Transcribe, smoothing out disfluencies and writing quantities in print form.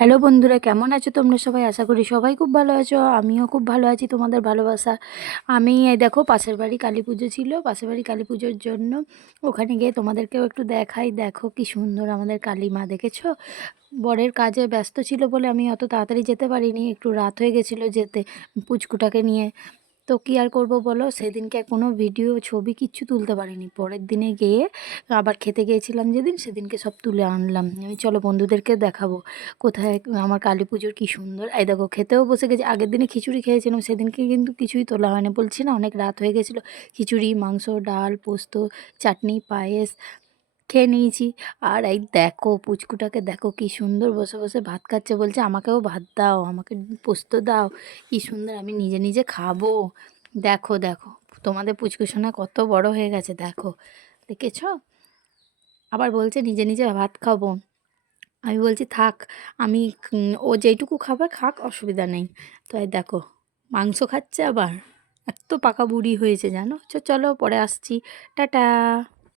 Hello বন্ধুরা, কেমন আছো তোমরা সবাই? আশা করি সবাই খুব ভালো আছো। আমিও খুব ভালো আছি তোমাদের ভালোবাসা। আমি এই দেখো, পাশের বাড়ি কালী পুজো ছিল, পাশের বাড়ি কালী পুজোর জন্য ওখানে গিয়ে তোমাদেরকেও একটু দেখাই। দেখো কি সুন্দর আমাদের কালী মা, দেখেছো? বরের কাজে ব্যস্ত ছিল বলে আমি অত তাড়াতাড়ি যেতে পারিনি, একটু রাত হয়ে গেছিলো যেতে পুচকুটাকে নিয়ে। তো কী আর করব বলো, সেদিনকে কোনো ভিডিও ছবি কিচ্ছু তুলতে পারিনি। পরের দিনে গিয়ে আবার খেতে গিয়েছিলাম যেদিন, সেদিনকে সব তুলে আনলাম। আমি চলো বন্ধুদেরকে দেখাবো কোথায় আমার কালী পুজোর কী সুন্দর। এই দেখো, খেতেও বসে গেছি। আগের দিনে খিচুড়ি খেয়েছিলাম, সেদিনকে কিন্তু কিছুই তোলা হয় না, বলছি না অনেক রাত হয়ে গেছিলো। খিচুড়ি, মাংস, ডাল, পোস্ত, চাটনি, পায়েস খেয়ে নিয়েছি। আর এই দেখো পুচকুটাকে, দেখো কি সুন্দর বসে বসে ভাত খাচ্ছে, বলছে আমাকেও ভাত দাও, আমাকে পোস্ত দাও। কি সুন্দর, আমি নিজে নিজে খাবো। দেখো দেখো, তোমাদের পুচকুসোনা কত বড় হয়ে গেছে, দেখো, দেখেছো? আবার বলছে নিজে নিজে ভাত খাবো। আমি বলছি থাক, আমি ও যেইটুকু খাবার খাক, অসুবিধা নেই। তো এই দেখো, মাংস খাচ্ছে আবার। এত পাকা বুড়ি হয়েছে জানো। চলো পরে আসছি, টাটা।